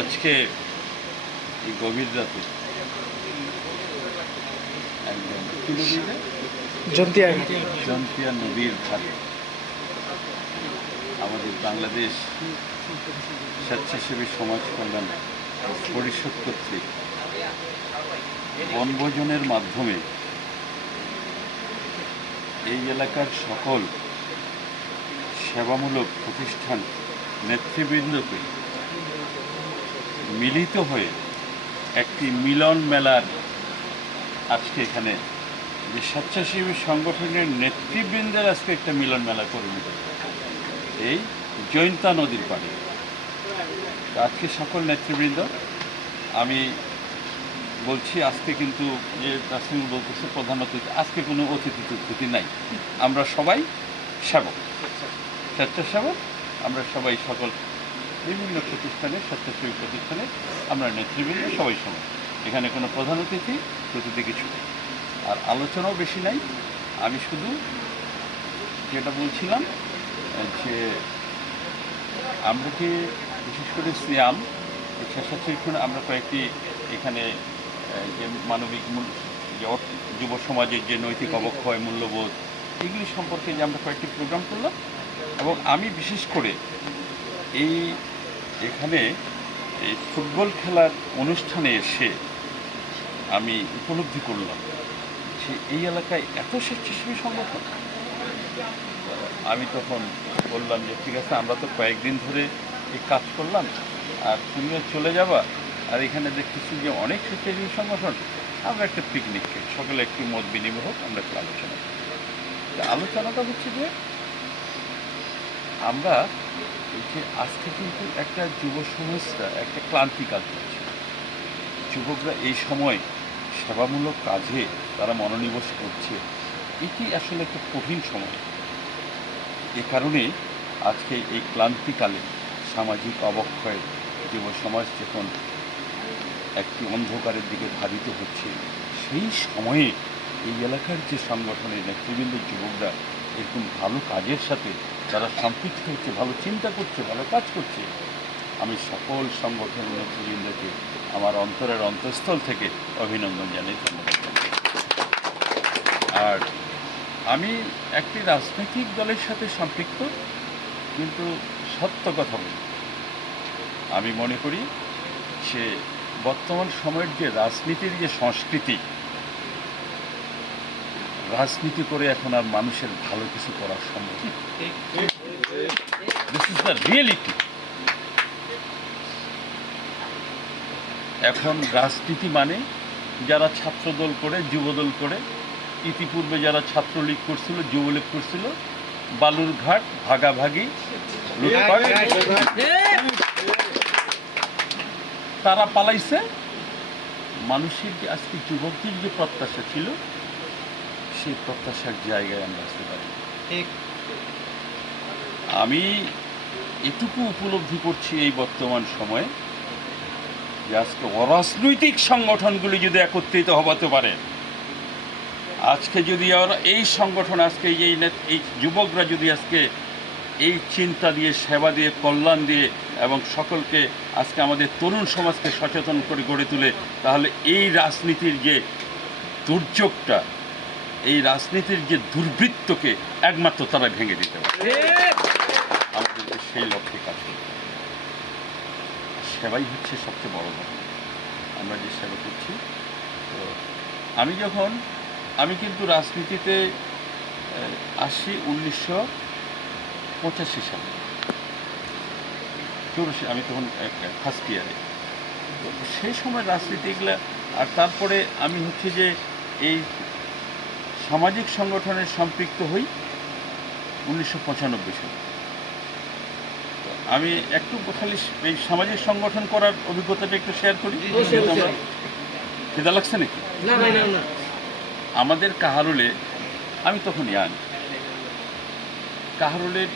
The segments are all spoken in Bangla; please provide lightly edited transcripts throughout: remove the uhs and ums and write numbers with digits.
আজকে এই গভীর রাতে একদম কি নদী এটা? জন্তিয়া নদীর ধারে আমাদের বাংলাদেশ স্বেচ্ছাসেবী সমাজ কল্যাণ পরিষদ কর্তৃক বনভোজনের মাধ্যমে এই এলাকার সকল সেবামূলক প্রতিষ্ঠান নেতৃবৃন্দকে মিলিত হয়ে একটি মিলন মেলার আজকে এখানে যে স্বেচ্ছাসেবী সংগঠনের নেতৃবৃন্দের আজকে একটা মিলন মেলা করে নিল এই জয়ন্তা নদীর পাড়ে। আজকে সকল নেতৃবৃন্দ আমি বলছি, আজকে কিন্তু যে তাসলিম বলতেছে প্রধান অতিথি, আজকে কোনো অতিথি নাই, আমরা সবাই সেবক, স্বেচ্ছাসেবক। আমরা সবাই সকল বিভিন্ন প্রতিষ্ঠানে, স্বেচ্ছাসেবী প্রতিষ্ঠানে আমরা নেতৃবৃন্দ সবাই সবাই, এখানে কোনো প্রধান অতিথি কিছু নেই, আর আলোচনাও বেশি নাই। আমি শুধু যেটা বলছিলাম যে আমরা যে বিশেষ করে সিয়াম স্বেচ্ছাসেবী আমরা কয়েকটি এখানে যে মানবিক যে যুব সমাজের যে নৈতিক অবক্ষয়, মূল্যবোধ, এগুলি সম্পর্কে যে আমরা কয়েকটি প্রোগ্রাম করলাম, এবং আমি বিশেষ করে এখানে এই ফুটবল খেলার অনুষ্ঠানে এসে আমি উপলব্ধি করলাম যে এই এলাকায় এত স্বেচ্ছাসেবী সংগঠন। আমি তখন বললাম যে ঠিক আছে, আমরা তো কয়েকদিন ধরে এই কাজ করলাম, আর তুমিও চলে যাবা, আর এখানে দেখতেছি যে অনেক স্বেচ্ছাসেবী সংগঠন, আমরা একটা পিকনিক খাই, সকলে একটু মত বিনিময় হোক, আমরা একটু আলোচনা করি। আলোচনাটা হচ্ছে যে আমরা এই যে আজকে কিন্তু একটা যুব সমাজটা একটা ক্লান্তিকাল চলছে, যুবকরা এই সময় সেবামূলক কাজে তারা মনোনিবেশ করছে, এটি আসলে একটা কঠিন সময়। এ কারণে আজকে এই ক্লান্তিকালে সামাজিক অবক্ষয়ে যুব সমাজ যখন একটি অন্ধকারের দিকে ধাবিত হচ্ছে, সেই সময়ে এই এলাকার যে সংগঠনের নেতৃবৃন্দ যুবকরা এরকম ভালো কাজের সাথে যারা সম্পৃক্ত হচ্ছে, ভালো চিন্তা করছে, ভালো কাজ করছে, আমি সকল সংগঠনের নেতৃবৃন্দকে আমার অন্তরের অন্তঃস্থল থেকে অভিনন্দন জানাই, ধন্যবাদ। আর আমি একটি রাজনৈতিক দলের সাথে সম্পৃক্ত, কিন্তু সত্য কথা বলি, আমি মনে করি যে বর্তমান সময়ের যে রাজনীতির যে সংস্কৃতি, রাজনীতি করে এখন আর মানুষের ভালো কিছু করা সম্ভব না। This is the reality. এখন রাজনীতি মানে যারা ছাত্রদল করে, যুবদল করে, ইতিপূর্বে যারা ছাত্রলীগ করছিল, যুবলীগ করছিল, বালুরঘাট ভাগাভাগি, লুটপাট, তারা পালাইছে। মানুষের যে আজকে যুবকদের যে প্রত্যাশা ছিল, সেই প্রত্যাশার জায়গায় আমরা আসতে পারি। আমি এটুকু উপলব্ধি করছি এই বর্তমান সময়ে যে আজকে অরাজনৈতিক সংগঠনগুলি যদি একত্রিত হতে পারে, আজকে যদি এই সংগঠন আজকে এই যুবকরা যদি আজকে এই চিন্তা দিয়ে, সেবা দিয়ে, কল্যাণ দিয়ে এবং সকলকে আজকে আমাদের তরুণ সমাজকে সচেতন করে গড়ে তুলে, তাহলে এই রাজনীতির যে দুর্যোগটা, এই রাজনীতির যে দুর্বৃত্তকে একমাত্র তারা ভেঙে দিতে পারে। আমাদেরকে সেই লক্ষ্যে কাজ করতে হবে। সেবাই হচ্ছে সবচেয়ে বড় কথা, আমরা যে সেবা করছি। তো আমি কিন্তু রাজনীতিতে আসি 1985 সালে, 84, আমি তখন ফার্স্ট ইয়ারে। তো সেই সময় রাজনীতিগুলা, আর তারপরে আমি হচ্ছে যে এই সামাজিক সংগঠনের সম্পৃক্ত হই 1995 সালে। আমি একটু খালি এই সামাজিক সংগঠন করার অভিজ্ঞতাটা একটু শেয়ার করি। খিদা লাগছে নাকি? আমাদের কাহারোলে, আমি তখন ইয়াং, কাহারোলের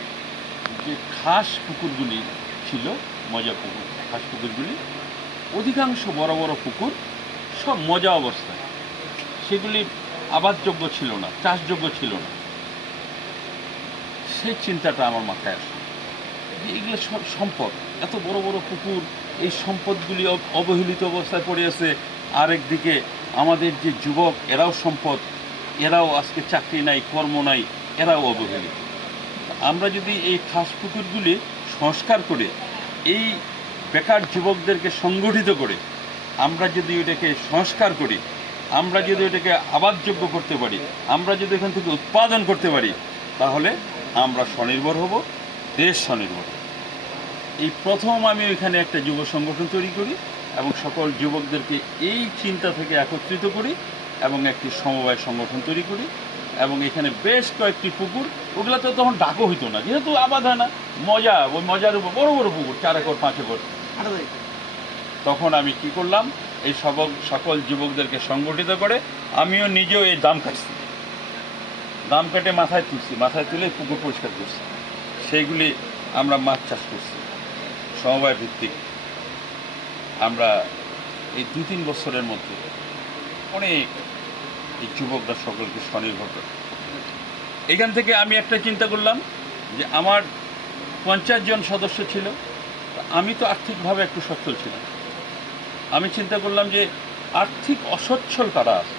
যে খাস পুকুরগুলি ছিল, মজা পুকুর, খাস পুকুরগুলি, অধিকাংশ বড় বড় পুকুর সব মজা অবস্থায়, সেগুলি আবাদযোগ্য ছিল না, চাষযোগ্য ছিল না। সেই চিন্তাটা আমার মাথায় আসে যে এগুলো সব সম্পদ, এত বড় বড় পুকুর, এই সম্পদগুলি অবহেলিত অবস্থায় পড়ে আছে। আরেকদিকে আমাদের যে যুবক, এরাও সম্পদ, এরাও আজকে চাকরি নাই, কর্ম নাই, এরাও অবহেলিত। আমরা যদি এই খাস পুকুরগুলি সংস্কার করে এই বেকার যুবকদেরকে সংগঠিত করে আমরা যদি এটাকে সংস্কার করি, আমরা যদি এটাকে আবাদযোগ্য করতে পারি, আমরা যদি এখান থেকে উৎপাদন করতে পারি, তাহলে আমরা স্বনির্ভর হব, দেশ স্বনির্ভর হবে। এই প্রথম আমি ওইখানে একটা যুব সংগঠন তৈরি করি এবং সকল যুবকদেরকে এই চিন্তা থেকে একত্রিত করি এবং একটি সমবায় সংগঠন তৈরি করি এবং এখানে বেশ কয়েকটি পুকুর, ওগুলো তো তখন ডাকও হইতো না, যেহেতু আবাদ হয় না, মজা, ওই মজার উপর বড় বড় পুকুর 4 একর 5 একর। তখন আমি কি করলাম, এই সকল যুবকদেরকে সংগঠিত করে আমিও নিজেও এই দাম কাটছি, দাম কেটে মাথায় তুলছি, মাথায় তুলে পুকুর পরিষ্কার করছি, সেইগুলি আমরা মাছ চাষ করছি সমবায় ভিত্তিক। আমরা এই 2-3 বছরের মধ্যে অনেক এই যুবকরা সকলকে স্বনির্ভর করে। এখান থেকে আমি একটা চিন্তা করলাম যে আমার 50 জন সদস্য ছিল, আমি তো আর্থিকভাবে একটু সচ্ছল ছিলাম। আমি চিন্তা করলাম যে আর্থিক অসচ্ছল কারা আছে,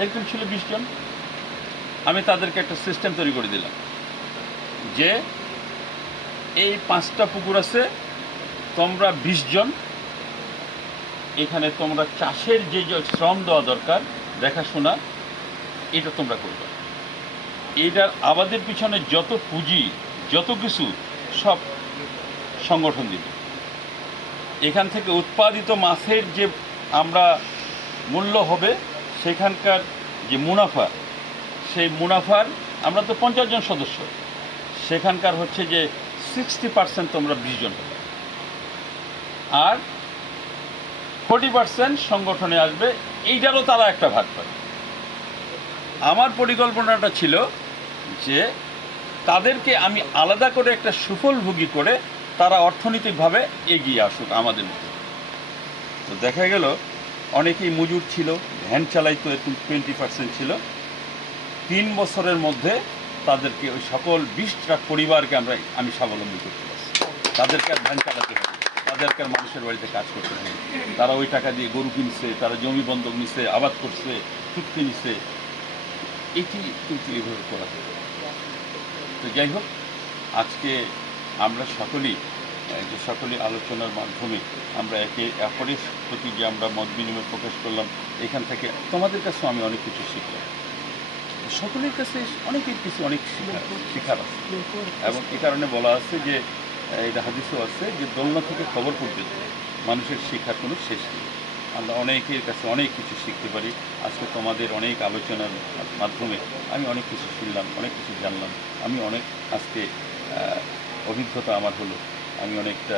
এরকম ছিল 20 জন। আমি তাদেরকে একটা সিস্টেম তৈরি করে দিলাম যে এই 5টা পুকুর আছে, তোমরা 20 জন, এখানে তোমরা চাষের যে শ্রম দেওয়া দরকার, দেখাশোনা, এটা তোমরা করবে। এইটার আবাদের পিছনে যত পুঁজি, যত কিছু, সব সংগঠন দিবে। এখান থেকে উৎপাদিত মাছের যে আমরা মূল্য হবে, সেখানকার যে মুনাফা, সেই মুনাফার, আমরা তো 50 জন সদস্য, সেখানকার হচ্ছে যে 60% তোমরা 20 জন হবে, আর 40% সংগঠনে আসবে, এইটারও তারা একটা ভাগ পাবে। আমার পরিকল্পনাটা ছিল যে তাদেরকে আমি আলাদা করে একটা সুফলভোগী করে তারা অর্থনৈতিকভাবে এগিয়ে আসুক আমাদের মধ্যে। তো দেখা গেল অনেকেই মজুর ছিল, ভ্যান চালাইতো, এরকম 20% ছিল। 3 বছরের মধ্যে তাদেরকে ওই সকল 20টা পরিবারকে আমি স্বাবলম্বী করতে পারছি। তাদেরকে আর ভ্যান চালাতে হবে, তাদেরকে আর মানুষের বাড়িতে কাজ করতে হবে। তারা ওই টাকা দিয়ে গরু কিনছে, তারা জমি বন্ধক নিছে, আবাদ করছে, চুক্তি নিছে। এটি কিন্তু এইভাবে করা হবে। তো যাই হোক, আজকে আমরা সকলেই যে সকলেই আলোচনার মাধ্যমে আমরা একে অপরের প্রতি যে আমরা মত বিনিময় প্রকাশ করলাম, এখান থেকে তোমাদের কাছেও আমি অনেক কিছু শিখলাম। সকলের কাছে অনেকের কিছু অনেক শেখার আছে, এবং এই কারণে বলা আছে যে এটা হাদিসও আছে যে দোলনা থেকে খবর পর্যন্ত মানুষের শেখার কোনো শেষ নেই। আমরা অনেকের কাছে অনেক কিছু শিখতে পারি। আজকে তোমাদের অনেক আলোচনার মাধ্যমে আমি অনেক কিছু শুনলাম, অনেক কিছু জানলাম। আমি অনেক আজকে অভিজ্ঞতা আমার হলো, আমি অনেকটা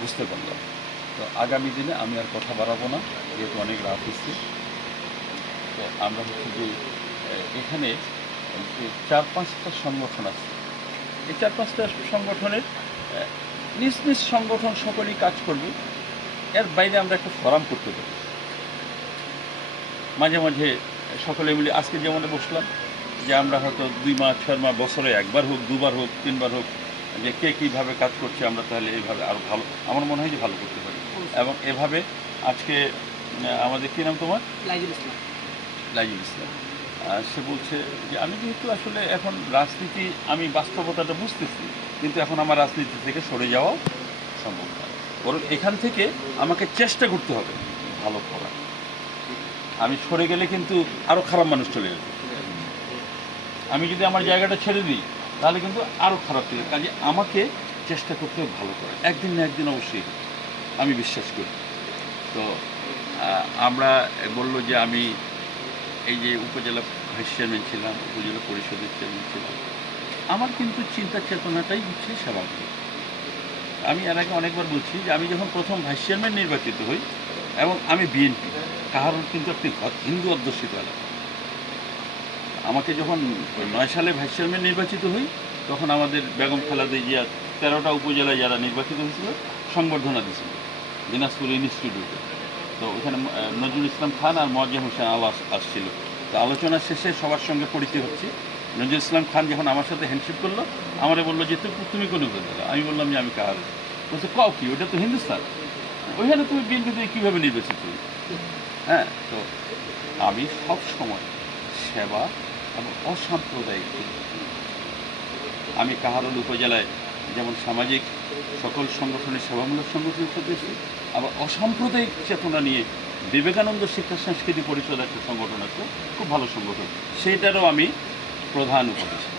বুঝতে পারলাম। তো আগামী দিনে আমি আর কথা বাড়াবো না, যেহেতু অনেক রাত হচ্ছে। তো আমরা হচ্ছে যে এখানে যে 4-5টা সংগঠন আছে, এই 4-5টা সংগঠনের নিজ নিজ সংগঠন সকলেই কাজ করবে। এর বাইরে আমরা একটা ফোরাম করতে পারি, মাঝে মাঝে সকলে মিলে। আজকে যেমন বসলাম যে আমরা হয়তো 2 মাস 6 মাস, বছরে 1বার হোক, 2বার হোক, 3বার হোক, যে কে কীভাবে কাজ করছে আমরা তাহলে এইভাবে আরও ভালো, আমার মনে হয় যে ভালো করতে পারি। এবং এভাবে আজকে আমাদের কী নাম তোমার? লাইজুল ইসলাম। সে বলছে যে আমি যেহেতু আসলে এখন রাজনীতি, আমি বাস্তবতাটা বুঝতেছি, কিন্তু এখন আমার রাজনীতি থেকে সরে যাওয়াও সম্ভব না। বরং এখান থেকে আমাকে চেষ্টা করতে হবে ভালো করার। আমি সরে গেলে কিন্তু আরও খারাপ মানুষ চলে যাবে। আমি যদি আমার জায়গাটা ছেড়ে দিই তাহলে কিন্তু আরও খারাপ চলে যাবে। কাজে আমাকে চেষ্টা করতে হবে ভালো করার, একদিন না একদিন অবশ্যই আমি বিশ্বাস করি। তো আমরা বললো যে আমি এই যে উপজেলা ভাইস চেয়ারম্যান ছিলাম, উপজেলা পরিষদের চেয়ারম্যান ছিলাম, আমার কিন্তু চিন্তা চেতনাটাই হচ্ছে সেবামূলক। আমি এর আগে অনেকবার বলছি যে আমি যখন প্রথম ভাইস চেয়ারম্যান নির্বাচিত হই, এবং আমি বিএনপি, কারণ কিন্তু একটি হিন্দু অধ্যুষিত এলাকা। আমাকে যখন 9 সালে ভাইস চেয়ারম্যান নির্বাচিত হই, তখন আমাদের বেগম খালেদা জিয়া 13টা উপজেলায় যারা নির্বাচিত হয়েছিল সংবর্ধনা দিয়েছিল দিনাজপুর ইনস্টিটিউটে। তো ওখানে নজরুল ইসলাম খান আর মোয়াজ্জেম হোসেন আলো আসছিল। তো আলোচনা শেষে সবার সঙ্গে পরিচয় হচ্ছে, নজরুল ইসলাম খান যখন আমার সাথে হ্যান্ডশেক করলো, আমারে বললো যে তুমি কোন উপজেলা? আমি বললাম যে আমি কাহারোল। বলছে কও কি, ওটা তো হিন্দুস্তান, ওইখানে তুমি বিএনপি থেকে কীভাবে নির্বাচিত হই? হ্যাঁ, তো আমি সব সময় সেবা এবং অসাম্প্রদায়িক। আমি কাহারোল উপজেলায় যেমন সামাজিক সকল সংগঠনের সেবামূলক সংগঠনের সদস্য, আবার অসাম্প্রদায়িক চেতনা নিয়ে বিবেকানন্দ শিক্ষা সংস্কৃতি পরিষদ একটা সংগঠন আছে, খুব ভালো সংগঠন, সেইটারও আমি প্রধান উপদেষ্টা।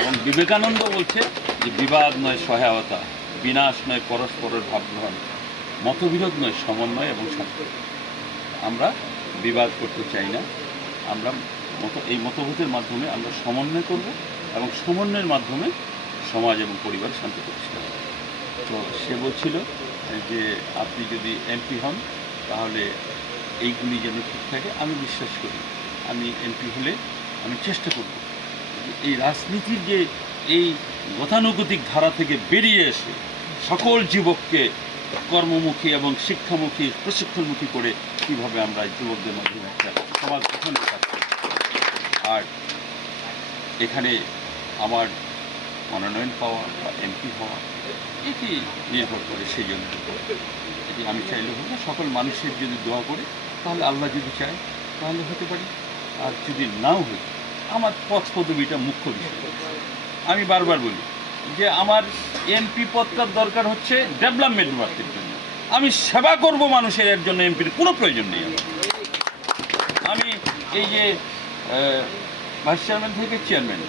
এবং বিবেকানন্দ বলছে যে বিবাদ নয় সহায়তা, বিনাশ নয় পরস্পরের ভাবগ্রহণ, মতবিরোধ নয় সমন্বয় এবং শান্তি। আমরা বিবাদ করতে চাই না, আমরা এই মতভেদের মাধ্যমে আমরা সমন্বয় করব এবং সমন্বয়ের মাধ্যমে সমাজ এবং পরিবার শান্তি প্রতিষ্ঠা হবে। তো সে বলছিল যে আপনি যদি এমপি হন তাহলে এইগুলি যেন ঠিক থাকে। আমি বিশ্বাস করি আমি এমপি হলে আমি চেষ্টা করব এই রাজনীতির যে এই গতানুগতিক ধারা থেকে বেরিয়ে এসে সকল যুবককে কর্মমুখী এবং শিক্ষামুখী প্রশিক্ষণমুখী করে কীভাবে আমরা যুবকদের মাধ্যমে একটা সমাজ গঠনের কাজ করি। আর এখানে আমার মনোনয়ন পাওয়া বা এমপি হওয়া এটি নির্ভর করে সেই জন্য এটি আমি চাইলে হবো। সকল মানুষের যদি দোয়া করে তাহলে আল্লাহ যদি চায় তাহলে হতে পারি, আর যদি নাও হয় আমার পদ পদবিটা মুখ্য বিষয়। আমি বারবার বলি যে আমার এমপি পদটার দরকার হচ্ছে ডেভেলপমেন্ট ওয়ার্কের জন্য, আমি সেবা করব মানুষের, এর জন্য এমপির কোনো প্রয়োজন নেই। আমি এই যে ভাইস চেয়ারম্যান থেকে চেয়ারম্যান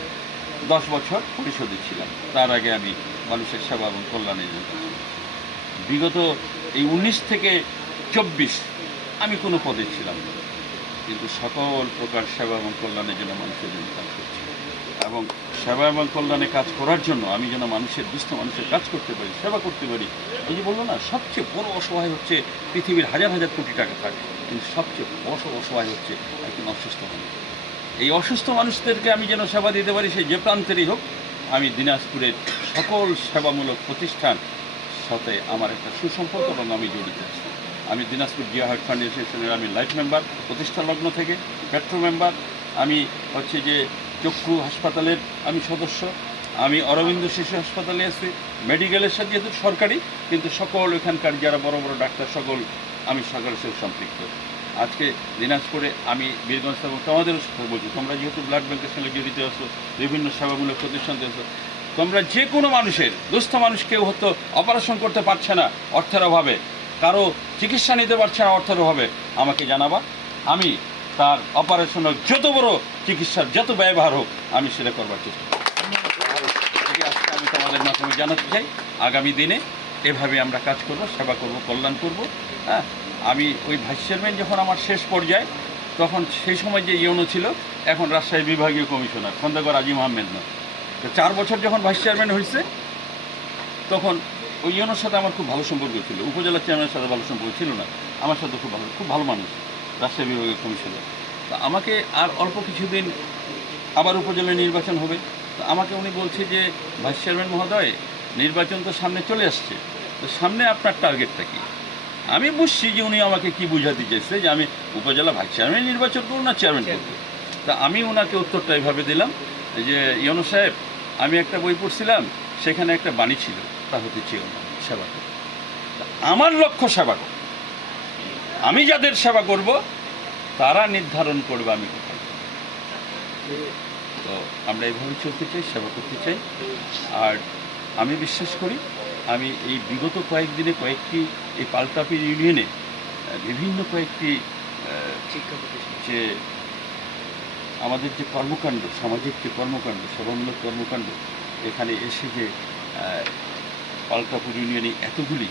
10 বছর পরিষদে ছিলাম, তার আগে আমি মানুষের সেবা এবং কল্যাণের জন্য বিগত এই 19 থেকে 24 আমি কোনো পদে ছিলাম না, কিন্তু সকল প্রকার সেবা এবং কল্যাণের জন্য মানুষের জন্য কাজ করছি। এবং সেবা এবং কল্যাণে কাজ করার জন্য আমি যেন মানুষের দুস্থ মানুষের কাজ করতে পারি, সেবা করতে পারি। ওই যে বললো না, সবচেয়ে বড় অসহায় হচ্ছে পৃথিবীর হাজার হাজার কোটি টাকা থাকে, কিন্তু সবচেয়ে বড় অসহায় হচ্ছে একজন অসুস্থ মানুষ। এই অসুস্থ মানুষদেরকে আমি যেন সেবা দিতে পারি, সে যে প্রান্তেরই হোক। আমি দিনাজপুরের সকল সেবামূলক প্রতিষ্ঠান সাথে আমার একটা সুসম্পর্ক এবং আমি জড়িত আছি। আমি দিনাজপুর জিয়া হার্ট ফাউন্ডেশনের আমি লাইফ মেম্বার প্রতিষ্ঠা লগ্ন থেকে, পেট্রো মেম্বার, আমি হচ্ছে যে চক্ষু হাসপাতালের আমি সদস্য, আমি অরবিন্দ শিশু হাসপাতালে আছি, মেডিকেলের সাথে যেহেতু সরকারি, কিন্তু সকল এখানকার যারা বড় বড় ডাক্তার সকল আমি সকলের সাথে সম্পৃক্ত। আজকে দিনাজপুরে আমি বীরগঞ্জ এবং তোমাদেরও সাথে বলছি, তোমরা যেহেতু ব্লাড ব্যাংকের সঙ্গে জড়িত আছো, বিভিন্ন সেবামূলক প্রতিষ্ঠান আছো, তোমরা যে কোনো মানুষের দুস্থ মানুষ কেউ হয়তো অপারেশন করতে পারছে না অর্থের অভাবে, কারো চিকিৎসা নিতে পারছে না অর্থের অভাবে, আমাকে জানাবা, আমি তার অপারেশনের যত বড় চিকিৎসার যত ব্যয়ভার হোক আমি সেটা করবার চেষ্টা করি। আজকে আমি তোমাদের মাধ্যমে জানাতে চাই আগামী দিনে এভাবে আমরা কাজ করব, সেবা করব, কল্যাণ করব। হ্যাঁ, আমি ওই ভাইস চেয়ারম্যান যখন আমার শেষ পর্যায়ে, তখন সেই সময় যে ইউনো ছিল, এখন রাজশাহী বিভাগীয় কমিশনার খন্দকার আজিম আহমেদ না, তো 4 বছর যখন ভাইস চেয়ারম্যান হয়েছে তখন ওই ইউনোর সাথে আমার খুব ভালো সম্পর্ক ছিল, উপজেলা চেয়ারম্যানের সাথে ভালো সম্পর্ক ছিল না, আমার সাথে খুব ভালো মানুষ রাজশাহী বিভাগীয় কমিশনার। তো আমাকে আর অল্প কিছুদিন আবার উপজেলায় নির্বাচন হবে, তো আমাকে উনি বলছে যে ভাইস চেয়ারম্যান মহোদয়, নির্বাচন তো সামনে চলে আসছে, তো সামনে আপনার টার্গেটটা কী? আমি বুঝছি যে উনি আমাকে কি বুঝাতে চাইছে, যে আমি উপজেলা ভাইস চেয়ারম্যান নির্বাচন করবো না চেয়ারম্যান করবো। তা আমি ওনাকে উত্তরটা এইভাবে দিলাম যে ইউনো সাহেব, আমি একটা বই পড়ছিলাম, সেখানে একটা বাণী ছিল, তা হতে চেয়েও না সেবা করো। আমার লক্ষ্য সেবা করো, আমি যাদের সেবা করব তারা নির্ধারণ করবে আমি কোথায়। তো আমরা এইভাবে চলতে চাই, সেবা করতে চাই। আর আমি বিশ্বাস করি আমি এই বিগত কয়েকদিনে কয়েকটি এই পাল্টাপি ইউনিয়নে বিভিন্ন কয়েকটি যে আমাদের যে কর্মকাণ্ড, সামাজিক যে কর্মকাণ্ড, সেবামূলক কর্মকাণ্ড, এখানে এসে যে পাল্টাপুর ইউনিয়নে এতগুলি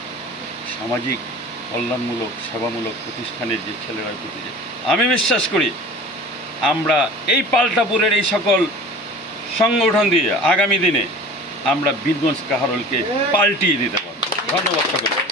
সামাজিক কল্যাণমূলক সেবামূলক প্রতিষ্ঠানের যে ছেলেরা করতে, আমি বিশ্বাস করি আমরা এই পাল্টাপুরের এই সকল সংগঠন দিয়ে আগামী দিনে আমরা বীরগঞ্জ কাহারোলকে পাল্টিয়ে দিতে পারব। ধন্যবাদ সকলকে।